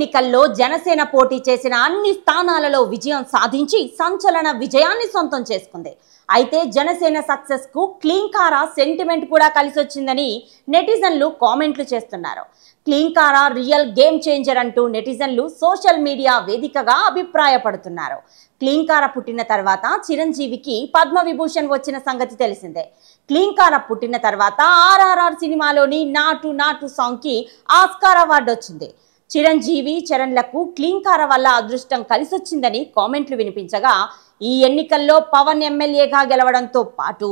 ఎన్నికల్లో జనసేన పోటీ చేసిన అన్ని స్థానాలలో విజయం సాధించి సంచలన విజయాన్ని సొంతం చేసుకుంది. అయితే జనసేన సక్సెస్ కు క్లీంకారా సెంటిమెంట్ కూడా కలిసొచ్చిందని నెటిజన్లు కామెంట్లు చేస్తున్నారు. క్లీంకారా రియల్ గేమ్ చేంజర్ అంటూ నెటిజన్లు సోషల్ మీడియా వేదికగా అభిప్రాయపడుతున్నారు. క్లీంకారా పుట్టిన తర్వాత చిరంజీవికి పద్మవిభూషణ్ వచ్చిన సంగతి తెలిసిందే. క్లీంకారా పుట్టిన తర్వాత RRR సినిమాలోని నాటు నాటు సాంగ్ కి ఆస్కార్ అవార్డు వచ్చింది. చిరంజీవి చరణ్లకు క్లీంకారా వల్ల అదృష్టం కలిసొచ్చిందని కామెంట్లు వినిపించగా, ఈ ఎన్నికల్లో పవన్ ఎమ్మెల్యేగా గెలవడంతో పాటు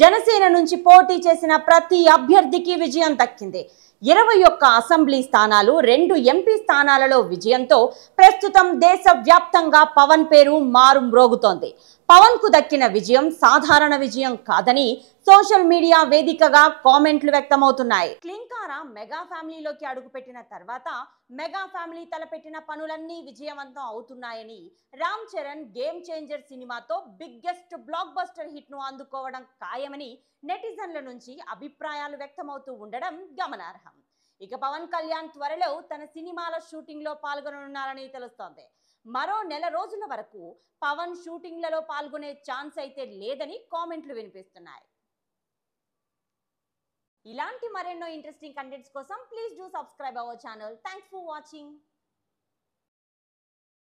జనసేన నుంచి పోటీ చేసిన ప్రతి అభ్యర్థికి విజయం దక్కింది. 21 అసెంబ్లీ స్థానాలు, 2 ఎంపీ స్థానాలలో విజయంతో ప్రస్తుతం దేశవ్యాప్తంగా పవన్ పేరు మారుమ్రోగుతోంది. పవన్ కు దక్కిన విజయం సాధారణ విజయం కాదని సోషల్ మీడియా వేదికగా కామెంట్లు వ్యక్తమవుతున్నాయి. క్లీంకారా మెగా ఫ్యామిలీలోకి అడుగుపెట్టిన తర్వాత మెగా ఫ్యామిలీ తలపెట్టిన పనులన్నీ విజయవంతం అవుతున్నాయని, రామ్ చరణ్ గేమ్ చేంజర్ సినిమాతో బిగ్గెస్ట్ బ్లాక్ బస్టర్ హిట్ ను అందుకోవడం ఖాయమని నెటిజన్ల నుంచి అభిప్రాయాలు వ్యక్తమవుతూ ఉండడం గమనార్హం. ఇక పవన్ కళ్యాణ్ త్వరలో తన సినిమాల షూటింగ్ లో పాల్గొననున్నారని తెలుస్తోంది. మరో నెల రోజుల వరకు పవన్ షూటింగ్లలో పాల్గొనే ఛాన్స్ అయితే లేదని కామెంట్లు వినిపిస్తున్నాయి. ఇలాంటి మరెన్నో ఇంట్రెస్టింగ్ కంటెంట్స్ కోసం please do subscribe our channel. Thanks for watching.